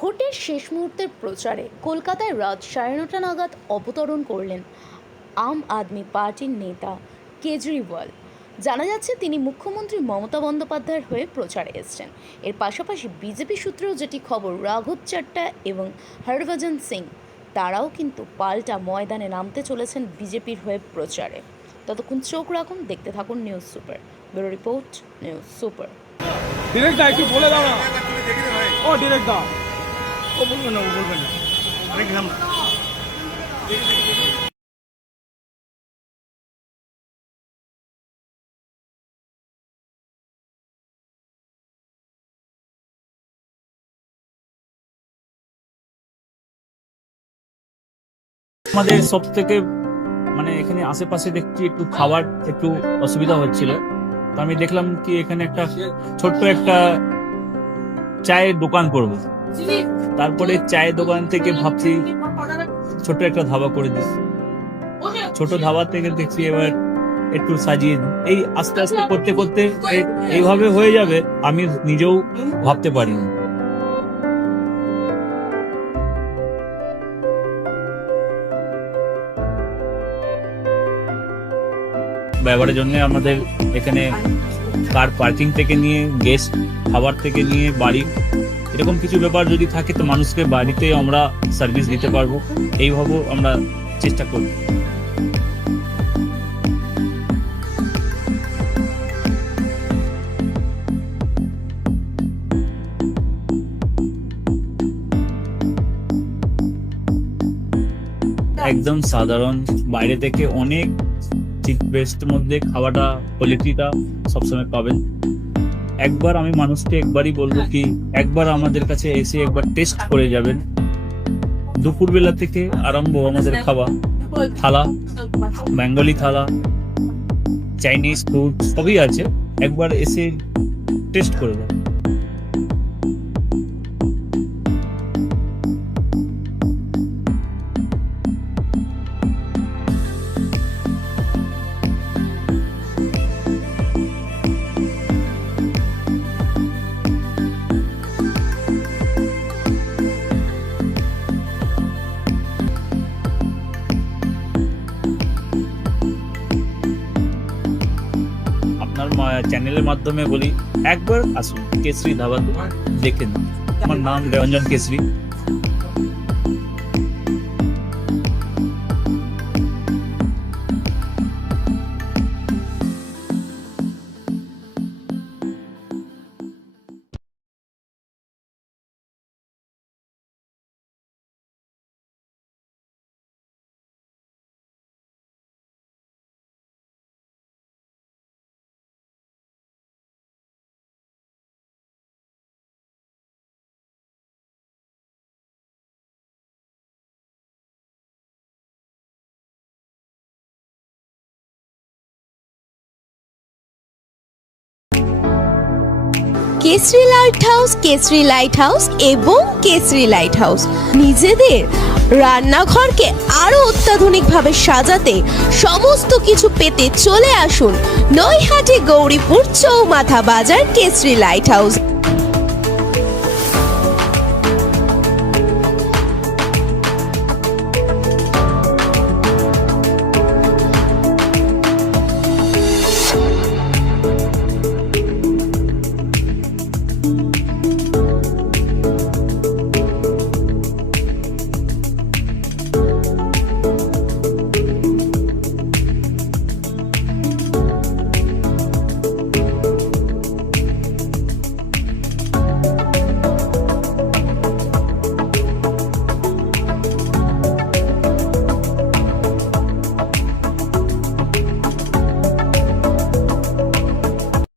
ভোটের শেষ মুহূর্তের প্রচারে কলকাতায় রাত 9:30 নাগাদ অবতরণ করলেন আম আদমি পার্টির নেতা কেজরিওয়াল। জানা যাচ্ছে তিনি মুখ্যমন্ত্রী মমতা বন্দ্যোপাধ্যায়ের হয়ে প্রচারে এসেছেন। এর পাশাপাশি বিজেপি সূত্রেও যেটি খবর, রাঘব চাড্ডা এবং হরভজন সিং তারাও কিন্তু পাল্টা ময়দানে নামতে চলেছেন বিজেপির হয়ে প্রচারে। ততক্ষণ চোখ রাখুন, দেখতে থাকুন news super. Bureau report, news super. Direct দাও, একটু বলে দাও না। ও ডিরেক্ট দাও, ও বলবে না, ও বলবে না। আমাদের সব থেকে এখানে আশেপাশে দেখছি একটু খাবার একটু অসুবিধা হচ্ছিল, তো আমি দেখলাম কি এখানে একটা ছোট্ট একটা চায়ের দোকান করব। তারপরে চায়ের দোকান থেকে ভাবছি ছোট একটা ধাবা করে দিচ্ছি। ছোট ধাবা থেকে দেখছি এবার একটু সাজিয়ে এই আস্তে আস্তে করতে করতে এইভাবে হয়ে যাবে, আমি নিজেও ভাবতে পারিনি। ব্যবহারের জন্য আমাদের এখানে কার পার্কিং থেকে নিয়ে গেস্ট খাবার থেকে নিয়ে বাড়ি, এরকম কিছু ব্যাপার যদি থাকে তো মানুষকে বাড়িতে আমরা সার্ভিস দিতে পারবো, এইভাবে আমরা চেষ্টা করব। একদম সাধারণ, বাইরে থেকে অনেক চিপ বেস্ট মধ্যে খাওয়াটা কোয়ালিটিটা সবসময় পাবেন। একবার আমি মানুষকে একবারই বলবো কি একবার আমাদের কাছে এসে একবার টেস্ট করে যাবেন। দুপুরবেলা থেকে আরম্ভ আমাদের খাওয়া, থালা, বেঙ্গলি থালা, চাইনিজ ফুড সবই আছে, একবার এসে টেস্ট করে যাবেন। আপনার চ্যানেলের মাধ্যমে বলি একবার আসুন কেশরী ধাবা দেখেন। আমার নাম Ranjan Keshari. Keshari light house, Keshari light house এবং কেশরী লাইট হাউস নিজেদের রান্নাঘরকে আরো অত্যাধুনিকভাবে সাজাতে সমস্ত কিছু পেতে চলে আসুন নৈহাটি গৌরীপুর চৌমাথা বাজার কেশরী লাইট হাউস।